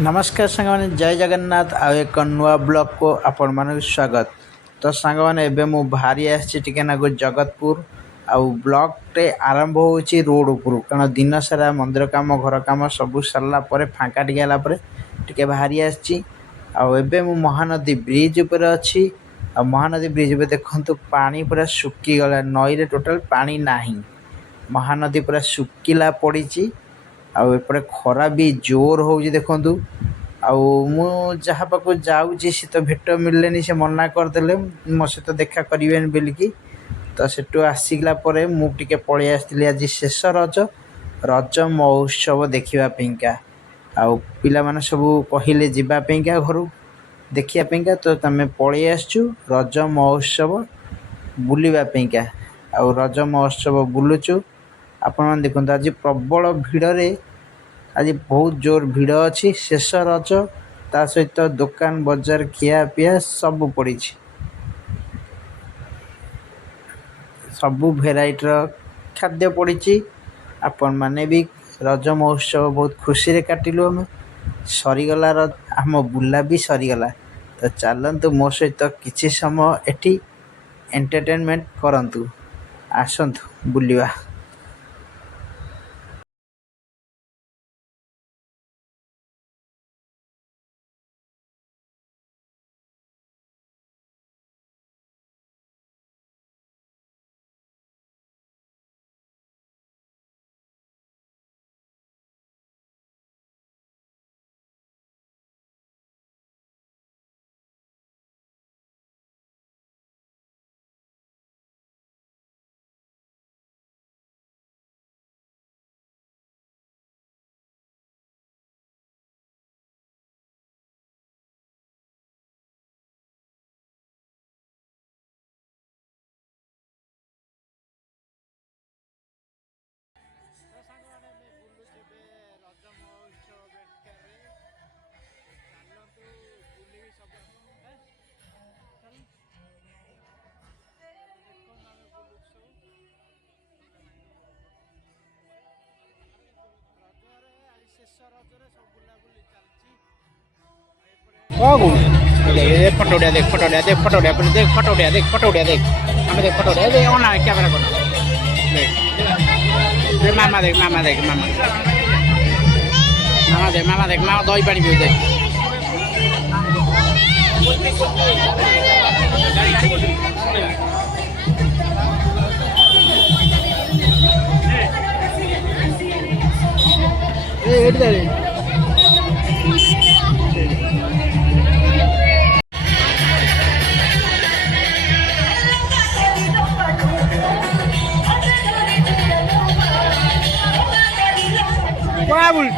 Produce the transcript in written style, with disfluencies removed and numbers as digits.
नमस्कार सांग मैंने जय जगन्नाथ आ एक नुआ ब्लॉग को आपण मान स्वागत। तो सांग मैंने एबे मु बाहरी आके नागु जगतपुर आउ ब्लॉक टे आरंभ होची रोड उपरु कारण दिन सारा मंदिर काम घर काम सब सरला परे फांका टिकेला परे टिके बाहरी आछि। आउ एबे मु महानदी ब्रिज ऊपर अछि। आ महानदी ब्रिज पे देखंतु पानी पूरा सुक्की गला नई रे टोटल पानी नाही। महानदी पूरा सुक्कीला पड़ीची। आउ एपरे खरा भी जोर होउची देखंतु। आउ मु जहाँ पाक जाऊँगी सी तो भेट मिलले से मना करदे मो सहित देखा करें बोलिकी। तो सेठू आसिगला परे मु टिके पळि आस्तिली आज शेष रज रज महोत्सव देखिबापैका। आउ पिला माने सबू कहिले जिबापैका घर देखियापैका। तो तमें पळि आसचु रज महोत्सव बुलिबापैका। आउ रज महोत्सव बुलुचु आपण मैंने देखते आज प्रबल भिड़ आज बहुत जोर भिड़ अच्छी शेष रज ता सहित दुकान बजार खिया पिया सब पड़ी सबू भेराइटर खाद्य पड़ी। आपण मैंने भी रज महोत्सव बहुत खुशी काटिलु आम सरीगला आम बुला भी सरीगला। तो चलतु मो सहित किसी समय एटी एंटरटेनमेंट करंतु आसंतु बुलिवा। देख फोटो उड़िया देख फोटो उड़िया देख फोटो उड़िया देख फोटो उड़िया देख फोटो उड़िया देख हमें देख फोटो उड़िया देख ऑन कैमरा करो देख मामा देख मामा देख मामा मामा देख मामा देख मामा दही पानी पीऊ देख Kabul.